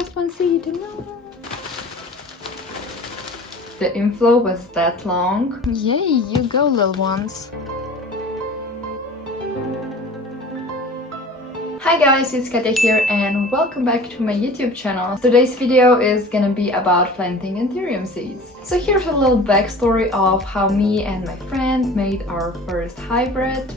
lost one seed. No. The inflow was that long. Yay, you go, little ones. Hi guys, it's Katya here and welcome back to my YouTube channel. Today's video is gonna be about planting Anthurium seeds. So here's a little backstory of how me and my friend made our first hybrid.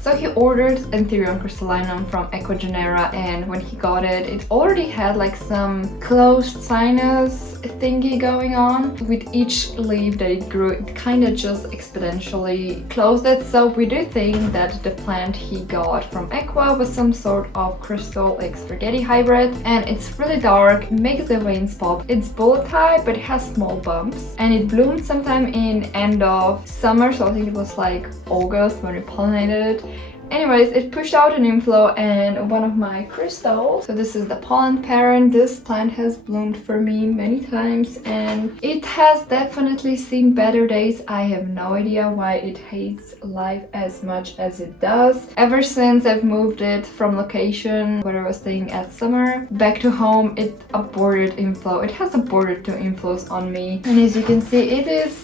So he ordered Anthurium crystallinum from Ecuagenera, and when he got it, it already had like some closed sinus thingy going on. With each leaf that it grew, it kind of just exponentially closed it. So we do think that the plant he got from Equa was some sort of crystal like spaghetti hybrid, and it's really dark, makes the veins pop. It's bullet type, but it has small bumps, and it bloomed sometime in end of summer, so I think it was like August when we pollinated it. Anyways, it pushed out an inflow and one of my crystals. So this is the Pollen Pattern. This plant has bloomed for me many times and it has definitely seen better days. I have no idea why it hates life as much as it does. Ever since I've moved it from location where I was staying at summer back to home, it aborted inflow. It has aborted 2 inflows on me, and as you can see, it is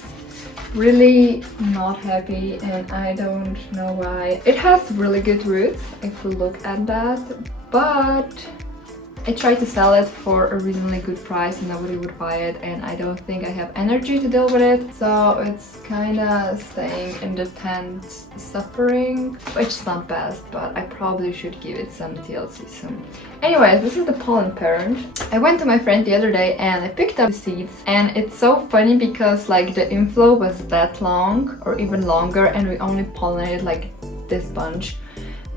really not happy and I don't know why. It has really good roots if we look at that, but I tried to sell it for a reasonably good price and nobody would buy it, and I don't think I have energy to deal with it, so it's kind of staying in the tent suffering, which is not best, but I probably should give it some TLC soon. Anyways, this is the Pollen Pattern. I went to my friend the other day and I picked up the seeds, and it's so funny because like the inflow was that long or even longer and we only pollinated like this bunch.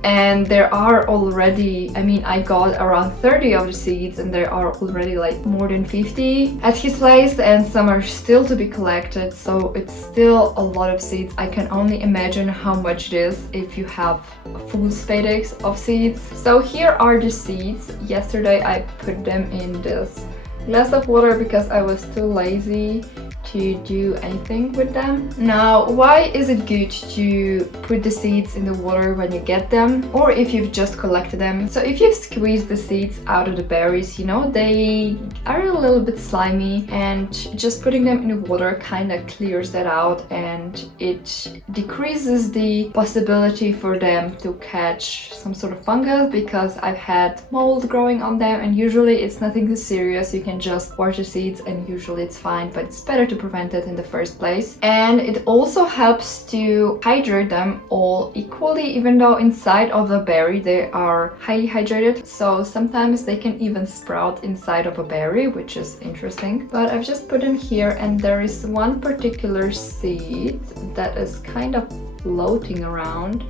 And there are already, I mean, I got around 30 of the seeds and there are already like more than 50 at his place, and some are still to be collected, so it's still a lot of seeds. I can only imagine how much it is if you have a full spadix of seeds. So here are the seeds. Yesterday I put them in this glass of water because I was too lazy to do anything with them. Now, why is it good to put the seeds in the water when you get them, or if you've just collected them? So if you've squeezed the seeds out of the berries, you know, they are a little bit slimy, and just putting them in the water kind of clears that out, and it decreases the possibility for them to catch some sort of fungus, because I've had mold growing on them and usually it's nothing too serious. You can just wash the seeds and usually it's fine, but it's better to prevent it in the first place. And it also helps to hydrate them all equally, even though inside of the berry they are highly hydrated, so sometimes they can even sprout inside of a berry, which is interesting. But I've just put them here, and there is one particular seed that is kind of floating around,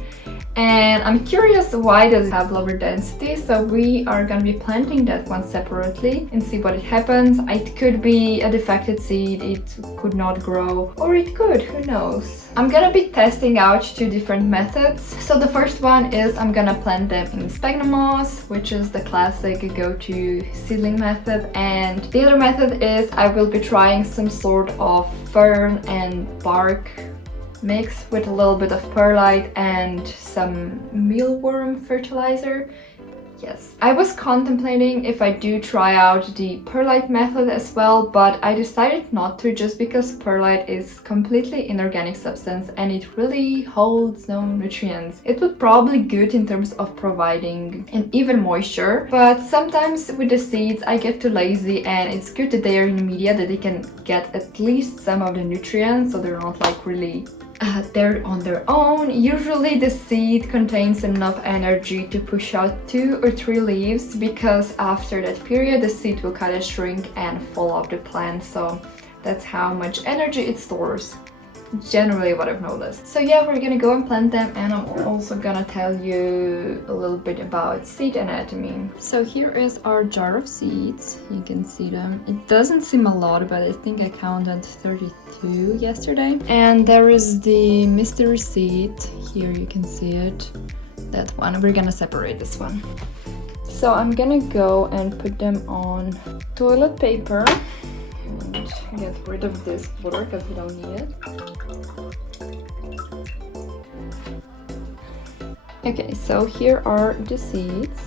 and I'm curious why does it have lower density, so we are gonna be planting that one separately and see what it happens. It could be a defected seed, it could not grow, or it could, who knows. I'm gonna be testing out 2 different methods. So the first one is I'm gonna plant them in sphagnum moss, which is the classic go-to seedling method, and the other method is I will be trying some sort of fern and bark mix with a little bit of perlite and some mealworm fertilizer. Yes, I was contemplating if I do try out the perlite method as well, but I decided not to, just because perlite is completely inorganic substance and it really holds no nutrients. It would probably be good in terms of providing an even moisture, but sometimes with the seeds I get too lazy, and it's good that they are in the media, that they can get at least some of the nutrients, so they're not like really they're on their own. Usually the seed contains enough energy to push out 2 or 3 leaves, because after that period the seed will kind of shrink and fall off the plant, so that's how much energy it stores. Generally what I've noticed. So yeah, we're gonna go and plant them, and I'm also gonna tell you a little bit about seed anatomy. So here is our jar of seeds. You can see them. It doesn't seem a lot, but I think I counted 32 yesterday. And there is the mystery seed. Here you can see it. That one. We're gonna separate this one. So I'm gonna go and put them on toilet paper and get rid of this water because we don't need it. Okay, so here are the seeds.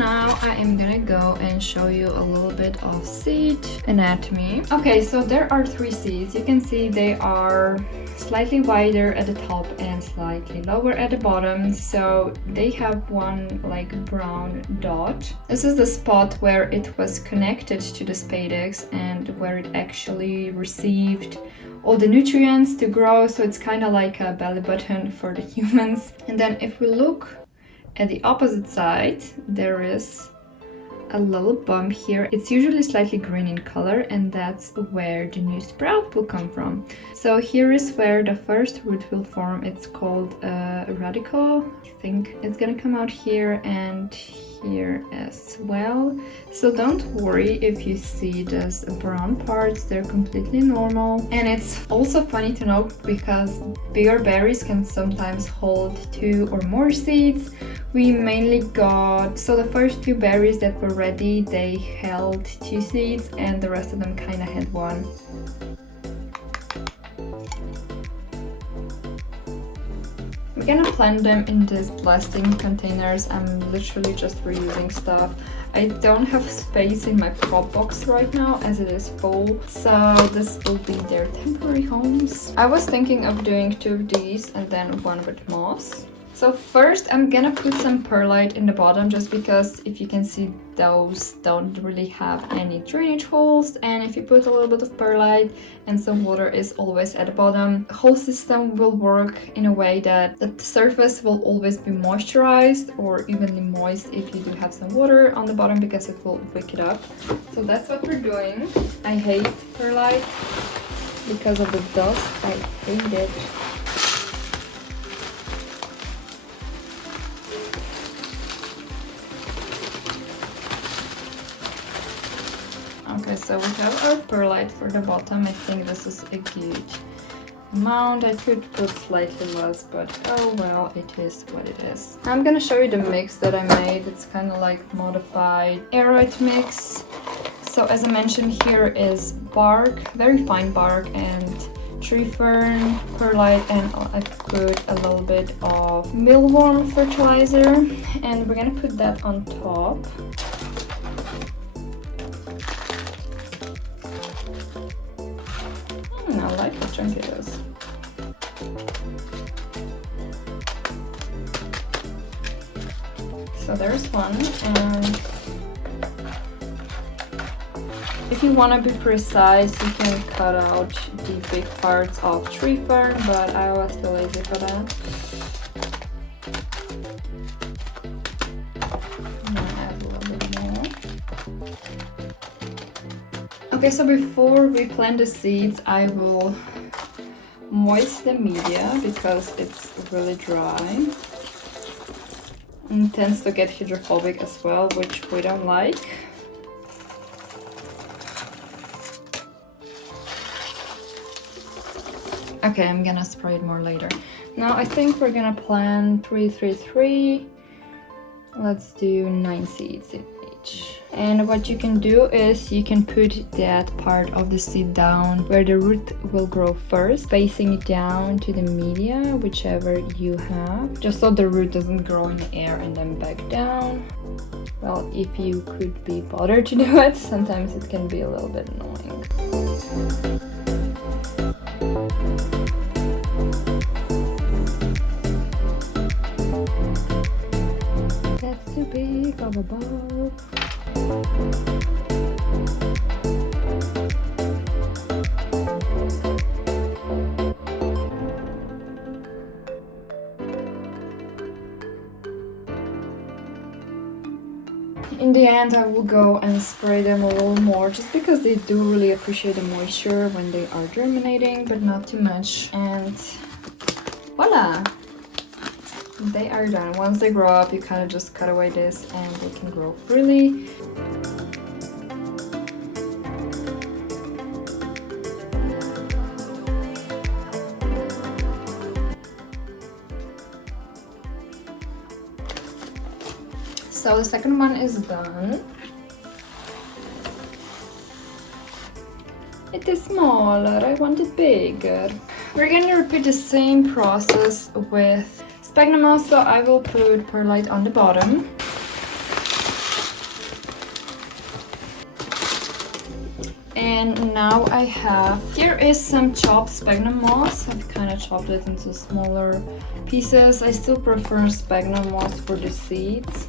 now I am gonna go and show you a little bit of seed anatomy. Okay, so there are 3 seeds. You can see they are slightly wider at the top and slightly lower at the bottom, so they have one like brown dot. This is the spot where it was connected to the spadix and where it actually received all the nutrients to grow, so it's kind of like a belly button for the humans. And then if we look at the opposite side, there is a little bump here. It's usually slightly green in color, and that's where the new sprout will come from. So here is where the first root will form. It's called a radicle. I think it's gonna come out here and here as well. So don't worry if you see those brown parts, they're completely normal. And it's also funny to note because bigger berries can sometimes hold 2 or more seeds. We mainly got, so the first 2 berries that were ready, they held 2 seeds and the rest of them kind of had 1. We're gonna plant them in these plastic containers. I'm literally just reusing stuff. I don't have space in my prop box right now as it is full, so this will be their temporary homes. I was thinking of doing 2 of these and then 1 with moss. So first I'm gonna put some perlite in the bottom, just because if you can see, those don't really have any drainage holes, and if you put a little bit of perlite and some water is always at the bottom, the whole system will work in a way that the surface will always be moisturized or evenly moist if you do have some water on the bottom, because it will wick it up. So that's what we're doing. I hate perlite because of the dust. I hate it. Okay, so we have our perlite for the bottom. I think this is a good amount. I could put slightly less, but oh well, it is what it is. I'm gonna show you the mix that I made. It's kind of like modified aroid mix. So as I mentioned, here is bark, very fine bark, and tree fern, perlite, and I put a little bit of mealworm fertilizer, and we're gonna put that on top. I like how chunky it is. So there's one, and if you want to be precise, you can cut out the big parts of tree fern, but I was too lazy for that. I'm gonna add a little bit more. Okay, so before we plant the seeds, I will moist the media because it's really dry and tends to get hydrophobic as well, which we don't like. Okay, I'm gonna spray it more later. Now I think we're gonna plant 3, 3, 3. Let's do 9 seeds in each. And what you can do is you can put that part of the seed down where the root will grow first, facing it down to the media, whichever you have, just so the root doesn't grow in the air and then back down. Well, if you could be bothered to do it, sometimes it can be a little bit annoying. That's too big of a bulb. In the end, I will go and spray them a little more, just because they do really appreciate the moisture when they are germinating, but not too much. And voila! They are done. Once they grow up, you kind of just cut away this and they can grow freely. So the second one is done. It is smaller, I want it bigger. We're gonna repeat the same process with sphagnum moss, so I will put perlite on the bottom. And now I have, here is some chopped sphagnum moss. I've kind of chopped it into smaller pieces. I still prefer sphagnum moss for the seeds.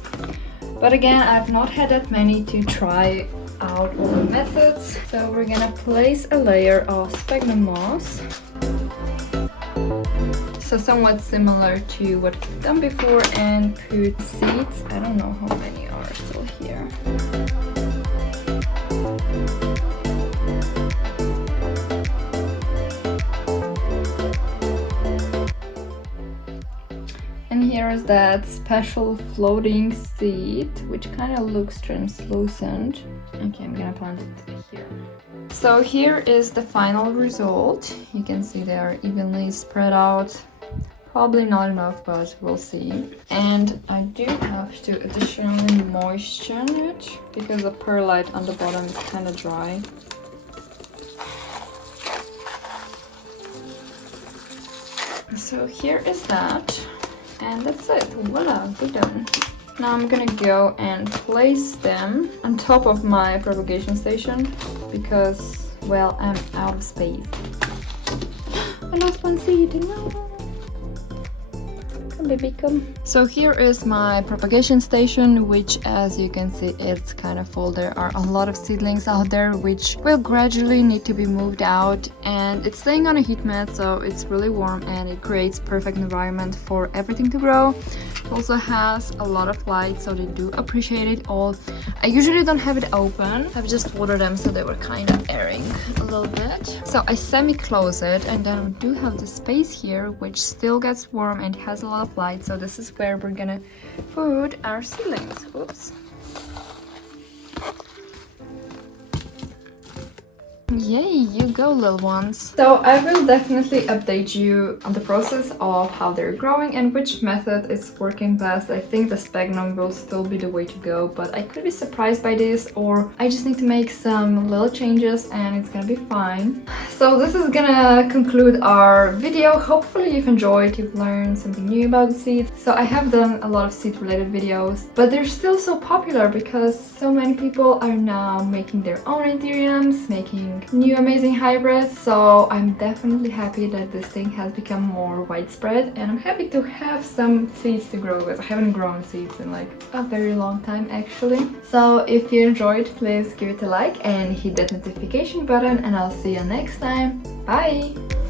But again, I've not had that many to try out all the methods. So we're gonna place a layer of sphagnum moss. So somewhat similar to what we've done before, and put seeds. I don't know how many are still here. And here's that special floating seed, which kind of looks translucent. Okay, I'm gonna plant it here. So here is the final result. You can see they are evenly spread out. Probably not enough, but we'll see. And I do have to additionally moisten it because the perlite on the bottom is kind of dry. So here is that. And that's it. Voila, we're done. Now I'm gonna go and place them on top of my propagation station because, well, I'm out of space. I lost one seed. No. Come, baby, come. So here is my propagation station, which, as you can see, it's kind of full. There are a lot of seedlings out there which will gradually need to be moved out, and it's staying on a heat mat, so it's really warm and it creates perfect environment for everything to grow. It also has a lot of light, so they do appreciate it all. I usually don't have it open. I've just watered them, so they were kind of airing a little bit. So I semi-close it, and then we do have the space here which still gets warm and has a lot of light. So this is where we're gonna put our seedlings. Oops. Yay, you go, little ones. So I will definitely update you on the process of how they're growing and which method is working best. I think the sphagnum will still be the way to go, but I could be surprised by this, or I just need to make some little changes and it's gonna be fine. So this is gonna conclude our video. Hopefully you've enjoyed, you've learned something new about the seeds. So I have done a lot of seed related videos, but they're still so popular because so many people are now making their own anthuriums, making new amazing hybrids. So I'm definitely happy that this thing has become more widespread, and I'm happy to have some seeds to grow with. I haven't grown seeds in like a very long time actually. So if you enjoyed, please give it a like and hit that notification button, and I'll see you next time. Bye!